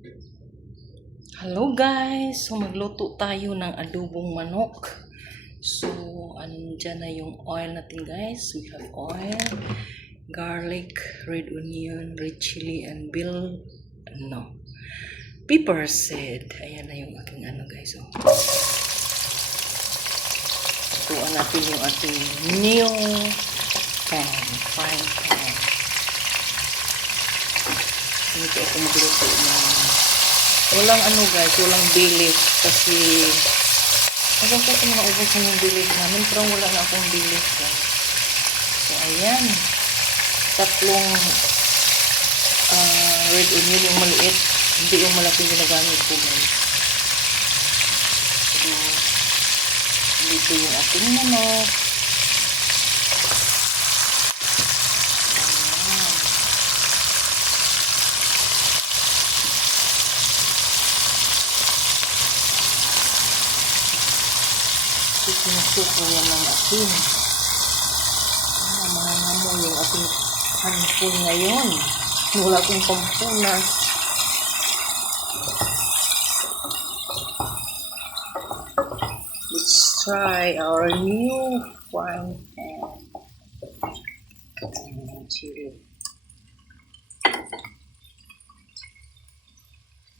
Hello guys! So magluto tayo ng adobong manok. So andyan na yung oil natin guys. We have oil, garlic, red onion, red chili, and pepper seed. Ayan na yung aking guys. So, tutuan natin yung ating new frying pan. Dito ako magluto ng walang guys, walang bilis kasi hanggang po kung naubos na yung bilis namin, pero wala na akong bilis guys. So ayan, tatlong red onion yung maliit, hindi yung malaki ginagamit ko guys. So dito yung ating manok. Sinusuko yan ng asin. Mahangamo yung ating hampon ngayon. Wala akong pampunas. Let's try our new frying pan. Chili.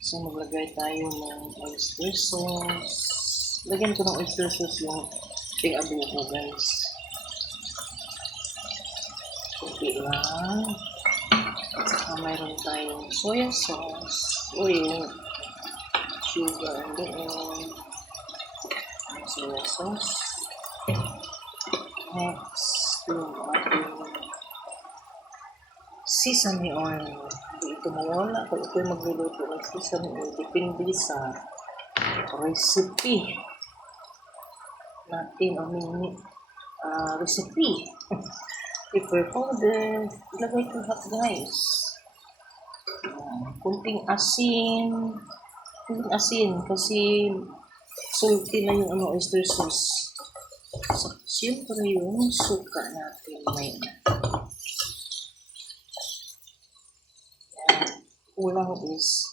So maglagay tayo ng oyster sauce. Lagyan ko ng oyster sauce yung ting adobo guys. Kunti lang. At saka mayroon tayong soya sauce. O yung sugar and doon. Soya sauce. Next, yung ating sesame oil. Hindi ito mawala. Kung ito'y magluluto ng sesame oil, depende sa recipe natin o recipe. Pepper powder. Ilagay ko lahat guys. Kunting asin. Kunting asin kasi salty na yung oyster sauce. So, siyempre yung suka natin may kulang is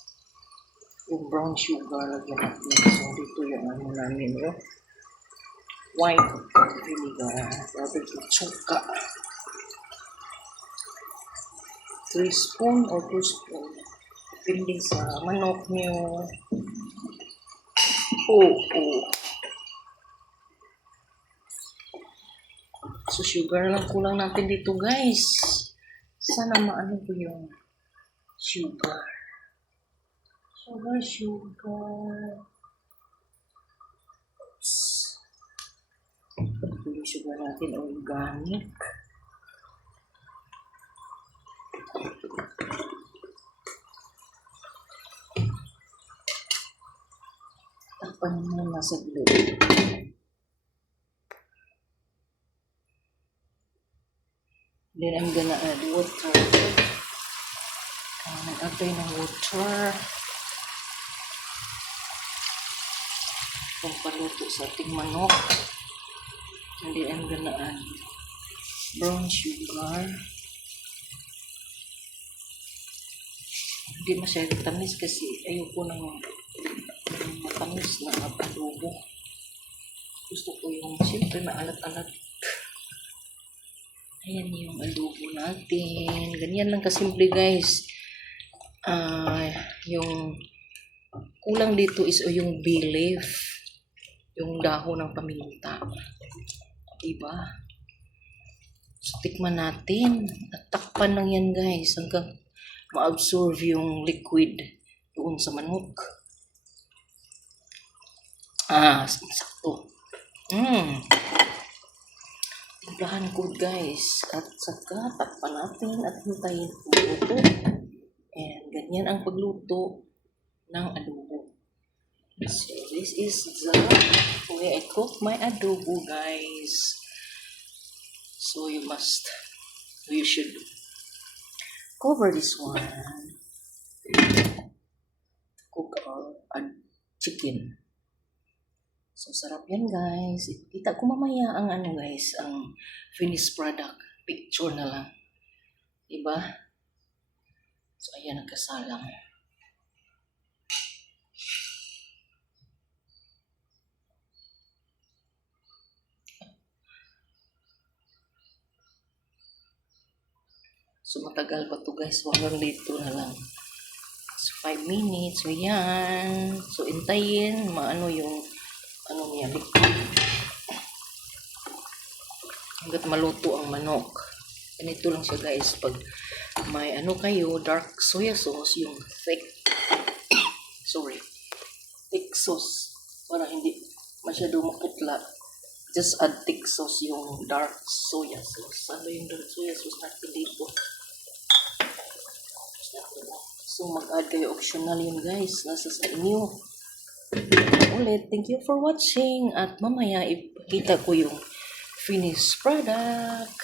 yung brown sugar lagyan natin. So, dito yung namin yung white vinegar. Sabi ko, suka. 3 spoon or 2 spoon. Depende sa manok nyo. So, sugar lang kulang natin dito, guys. Sana maano ko yung sugar. Sugar. Yung sugar natin organic. Takpan mo na sa globe. Then I'm gonna add water. Nag-add tayo ng water. Pampaluto sa ating manok. And then I'm gonna add brown sugar. Hindi masyadong tamis kasi ayoko ng matamis na adobo. Gusto ko yung siyempre maalat-alat. Ayan yung adobo natin. Ganyan lang kasimple guys. Yung kulang dito is yung bay leaf. Yung dahon ng paminta. Diba? So, tikman natin. At takpan lang yan guys hanggang ma-absorb yung liquid doon sa manok. Sakto. Timplahan ko guys. At saka takpan natin at hintayin pagluto. And ganyan ang pagluto ng adobo. So this is the way I cook my adobo guys. So you should cover this one. Cook our chicken. So sarap yan guys. Kita ko mamaya ang guys, ang finished product. Picture na lang. Diba? So ayan, nagkasalang. So, matagal pa to guys. So, hanggang dito na lang. So, 5 minutes. So, yan. So, intayin. Maano yung, ano niya, likod. Hanggat maluto ang manok. Ganito lang siya guys. Pag may ano kayo, dark soya sauce, yung thick, thick sauce. Para hindi masyado maputla. Just add thick sauce, yung dark soya sauce. Ano yung dark soya sauce natin dito? So, mag-add kayo, optional yun guys. Nasa sa inyo. Ulit, thank you for watching. At mamaya, ipakita ko yung finished product.